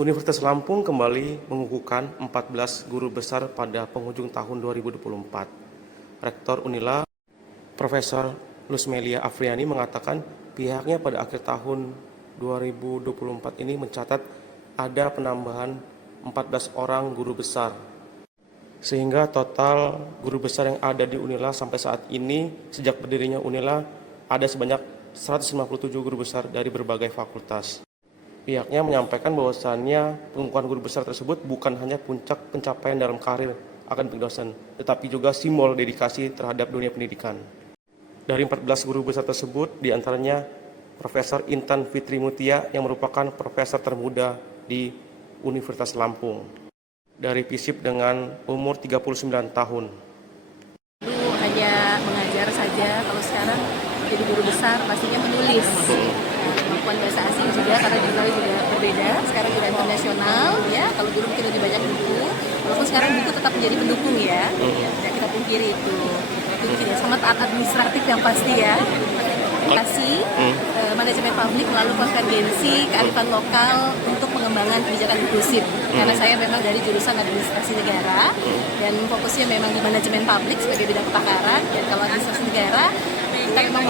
Universitas Lampung kembali mengukuhkan 14 guru besar pada penghujung tahun 2024. Rektor Unila, Profesor Lusmelia Afriani mengatakan pihaknya pada akhir tahun 2024 ini mencatat ada penambahan 14 orang guru besar. Sehingga total guru besar yang ada di Unila sampai saat ini, sejak berdirinya Unila, ada sebanyak 157 guru besar dari berbagai fakultas. Pihaknya menyampaikan bahwasannya pengukuhan guru besar tersebut bukan hanya puncak pencapaian dalam karir akademik dosen, tetapi juga simbol dedikasi terhadap dunia pendidikan. Dari 14 guru besar tersebut, diantaranya Profesor Intan Fitri Mutia yang merupakan profesor termuda di Universitas Lampung, dari FISIP dengan umur 39 tahun. Dulu hanya mengajar saja, kalau sekarang jadi guru besar pastinya menulis. Kemampuan bahasa asing juga, karena jumlahnya juga berbeda. Sekarang juga internasional, ya. Kalau dulu mungkin lebih banyak buku, walaupun sekarang buku tetap menjadi pendukung ya. Tidak kita pungkiri itu. Itu tidak sama taat administratif yang pasti ya. Kasih manajemen publik melalui konvergensi kearifan lokal untuk pengembangan kebijakan inklusif. Karena saya memang dari jurusan administrasi negara dan fokusnya memang di manajemen publik sebagai bidang kepakaran. Dan kalau administrasi negara kita memang